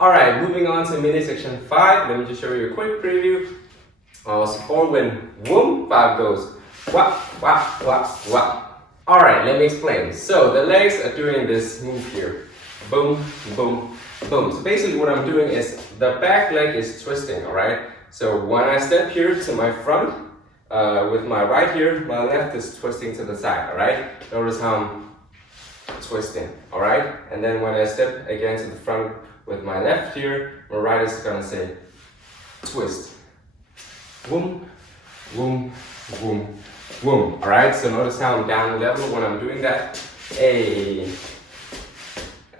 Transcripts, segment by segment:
Alright, moving on to mini section 5. Let me just show you a quick preview. So 4 when boom, 5 goes wah, wah, wah, wah. Alright, let me explain. So the legs are doing this move here. Boom, boom, boom. So basically what I'm doing is the back leg is twisting, alright? So when I step here to my front, with my right here, my left is twisting to the side, alright? Notice how I'm twisting, alright? And then when I step again to the front with my left here, my right is gonna say twist. Boom, boom, boom, boom. Alright, so notice how I'm down level when I'm doing that. Hey.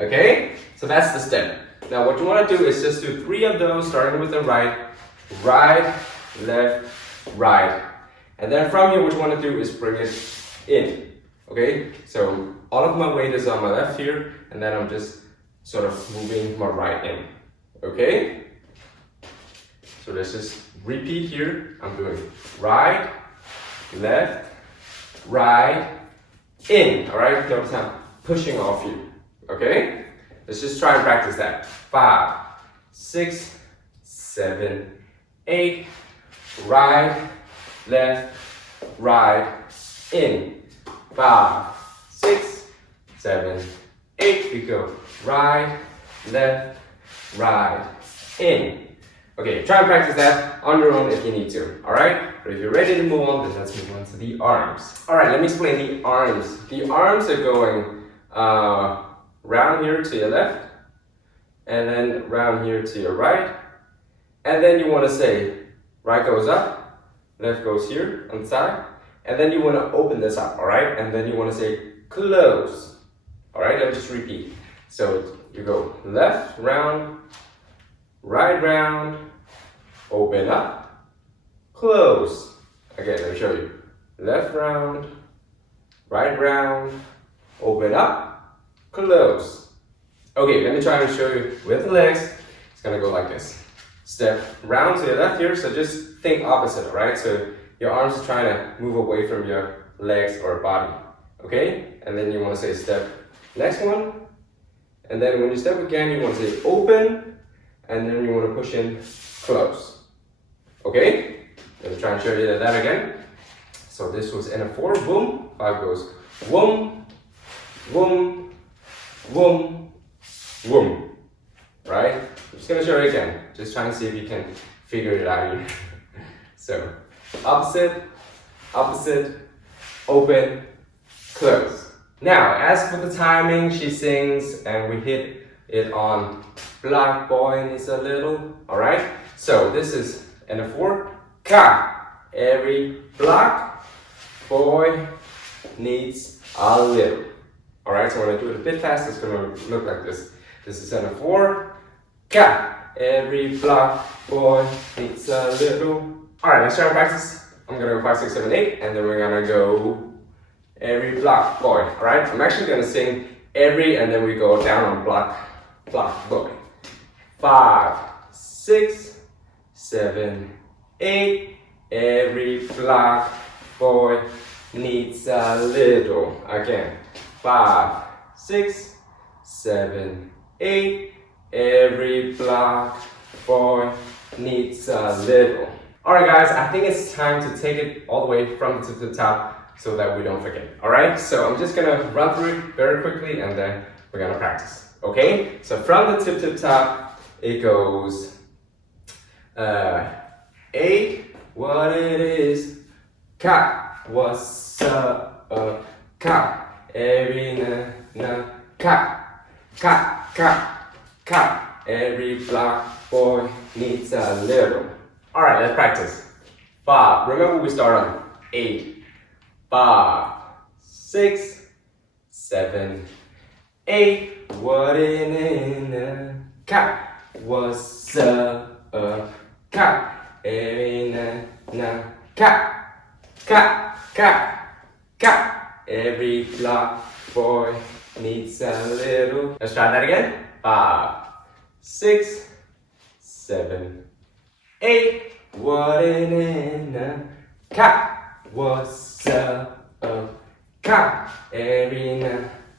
Okay, so that's the step. Now what you want to do is just do 3 of those, starting with the right, right, left, right. And then from here, what you want to do is bring it in. Okay, so all of my weight is on my left here, and then I'm just sort of moving my right in. Okay, so let's just repeat here. I'm doing right, left, right, in. All right, notice how I'm pushing off you. Okay, let's just try and practice that. 5, 6, 7, 8, right, left, right, in. 5, 6, 7, 8. We go right, left, right, in. Okay, try and practice that on your own if you need to. Alright? But if you're ready to move on, then let's move on to the arms. Alright, let me explain the arms. The arms are going round here to your left, and then round here to your right, and then you want to say right goes up, left goes here on the side, and then you want to open this up, alright? And then you want to say close. Alright, let me just repeat. So you go left round, right round, open up, close. Again, let me show you. Left round, right round, open up, close. Okay, let me try and show you with the legs. It's gonna go like this. Step round to the left here, so just think opposite, alright? So your arms are trying to move away from your legs or body, okay? And then you wanna say step, next one. And then when you step again, you wanna say open, and then you wanna push in, close. Okay? Let me try and show you that again. So this was in a 4, boom. 5 goes, boom, boom, boom, boom. Right? I'm just gonna show you again. Just try and see if you can figure it out here. So, opposite, opposite, open, close. Now, as for the timing, she sings and we hit it on black boy needs a little. Alright? So, this is in a 4, ka. Every black boy needs a little. Alright, so when I do it a bit fast, it's gonna look like this. This is in a 4, ka. Every black boy needs a little. Alright, let's try and practice. I'm gonna go 5, 6, 7, 8, and then we're gonna go every black boy. Alright, I'm actually gonna sing every, and then we go down on black boy. 5, 6, 7, 8. Every black boy needs a little. Again. 5, 6, 7, 8. Every black boy needs a little. Alright guys, I think it's time to take it all the way from the tip to the top so that we don't forget. Alright, so I'm just gonna run through it very quickly and then we're gonna practice. Okay, so from the tip to the top, it goes 8, what it is, ka, what's up, ka. Every na, ka, every black boy needs a little. Alright, let's practice. 5, remember we start on 8. 5, 6, 7, 8. What in a ka, what's up, ka. Every na, ka. Every black boy needs a little. Let's try that again. 5, 6, 7, 8. What in a ka, what's up, ka. Every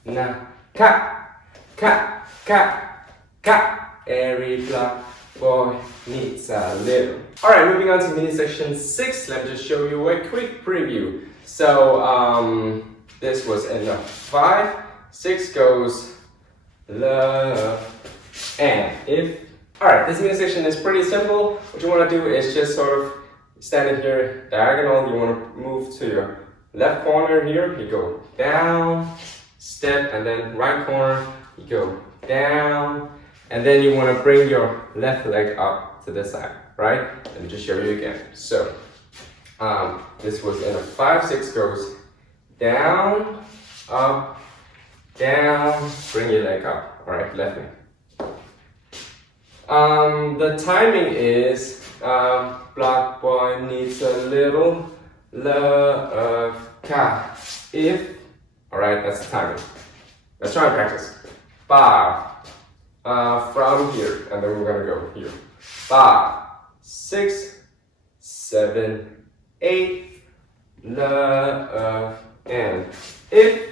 na, ka. Every black boy needs a little. Alright, moving on to mini section 6. Let me just show you a quick preview. So, this was end of 5. 6 goes love and if. Alright, this mini section is pretty simple. What you want to do is just sort of standing here diagonal. You want to move to your left corner here. You go down, step, and then right corner. You go down, and then you want to bring your left leg up to this side, right? Let me just show you again. So, this was in a 5, 6 goes down, up, down, bring your leg up, all right, left leg. The timing is, black boy needs a little love, if, all right, that's the timing. Let's try and practice. 5, from here, and then we're gonna go here. 5, 6, 7, 8, love, and if.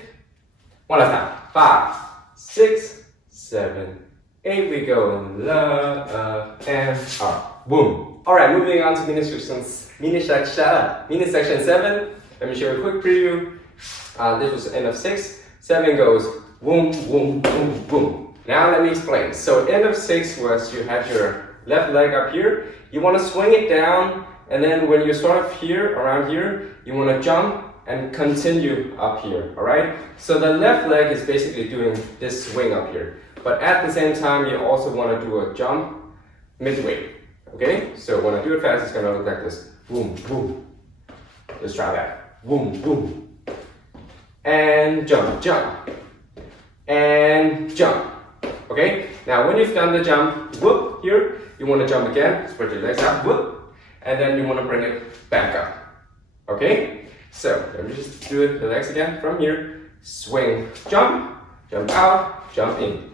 One last time. 5, 6, 7, 8. We go love, and up. Boom. Alright, moving on to mini section 7. Let me show you a quick preview. This was the end of 6. 7 goes boom, boom, boom, boom. Now let me explain. So end of 6 was you had your left leg up here. You want to swing it down, and then when you start up here, around here, you want to jump and continue up here, all right? So the left leg is basically doing this swing up here. But at the same time, you also want to do a jump midway, okay? So when I do it fast, it's going to look like this. Boom, boom. Let's try that. Boom, boom. And jump, jump. And jump. Okay? Now when you've done the jump, whoop, here, you want to jump again, spread your legs out, whoop, and then you want to bring it back up. Okay? So let me just do it, the legs again, from here, swing, jump, jump out, jump in.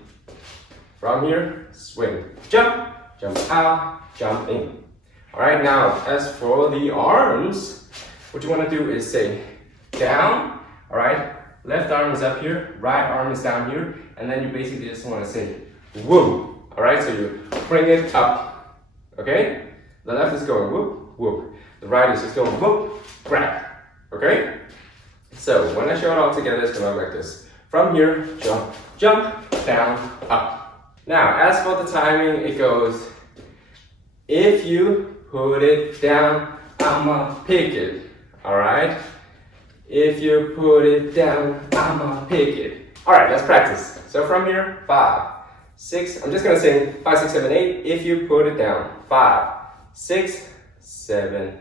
From here, swing, jump, jump out, jump in. Alright, now as for the arms, what you want to do is say down, alright? Left arm is up here, right arm is down here, and then you basically just want to say whoop. Alright, so you bring it up. Okay? The left is going whoop, whoop. The right is just going whoop, grab. Okay? So when I show it all together, it's going to look like this. From here, jump, jump, down, up. Now, as for the timing, it goes, if you put it down, I'ma pick it. Alright? If you put it down, I'ma pick it. Alright, let's practice. So from here, 5, 6, I'm just gonna sing 5, 6, 7, 8. If you put it down, 5, 6, 7,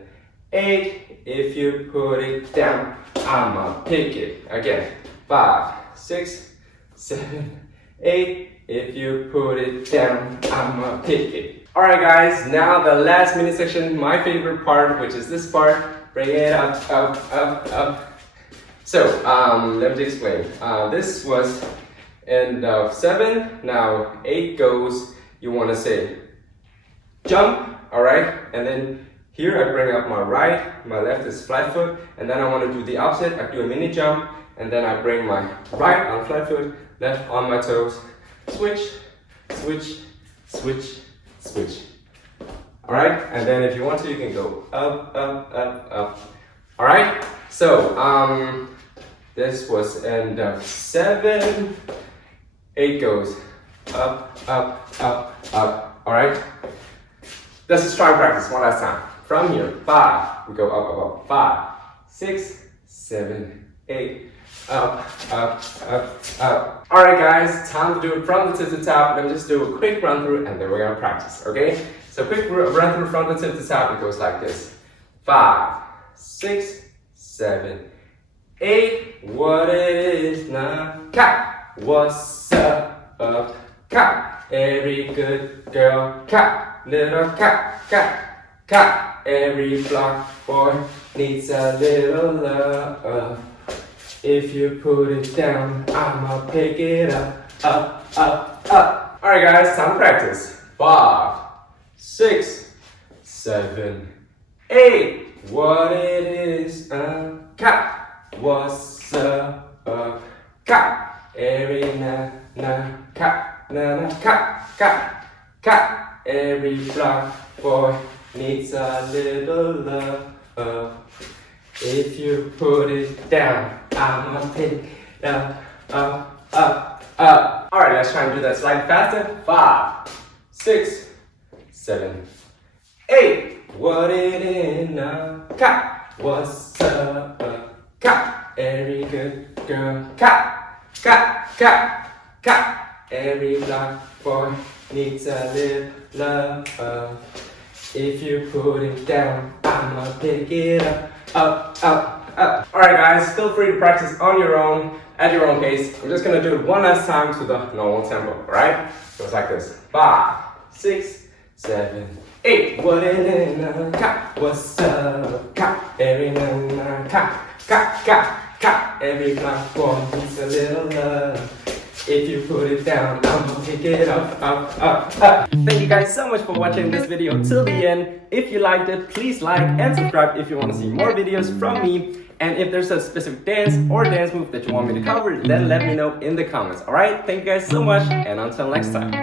8. If you put it down, I'ma pick it. Again, 5, 6, 7, 8. If you put it down, I'ma pick it. Alright guys, now the last mini section, my favorite part, which is this part. Bring it up, up, up, up. So, let me explain. This was end of 7. Now 8 goes, you want to say jump, alright? And then here I bring up my right, my left is flat foot, and then I want to do the opposite. I do a mini jump, and then I bring my right on flat foot, left on my toes, switch, switch, switch, switch. Alright, and then if you want to, you can go up, up, up, up. Alright, so this was end of 7. 8 goes up, up, up, up. Alright, let's just try and practice one last time. From here, 5, we go up, up, up. 5, 6, 7, 8. Up, up, up, up. Alright guys, time to do it from the tip to top. Let me just do a quick run through and then we're gonna practice, okay? So quick run through from the tip to top, it goes like this. 5, 6, 7, 8. What it is now? Cat. What's up? Cat. Every good girl. Cat. Little cat. Cat. Cat. Every block boy needs a little love. If you put it down, I'ma pick it up, up, up, up. Alright guys, time to practice. 5, 6, 7, 8. What it is, cat. What's up, cat. Every na, cat, na, cat, cat. cat. Every black boy needs a little love. If you put it down, I'ma pick it up. Alright, let's try and do that slightly faster. 5, 6, 7, 8. What it in a cat? What's up a cat? Every good girl cat. Every black boy needs a little love. If you put it down, I'ma pick it up. Alright guys, feel free to practice on your own, at your own pace. I'm just gonna do it one last time to the normal tempo, alright? So it's like this. 5, 6, 7, 8. What in a cat? What's up? Cat. Every cat. Every black boy needs a little love. If you put it down, I'ma pick it up. Thank you guys so much for watching this video till the end. If you liked it, please like and subscribe if you want to see more videos from me. And if there's a specific dance or dance move that you want me to cover, then let me know in the comments. Alright, thank you guys so much, and until next time.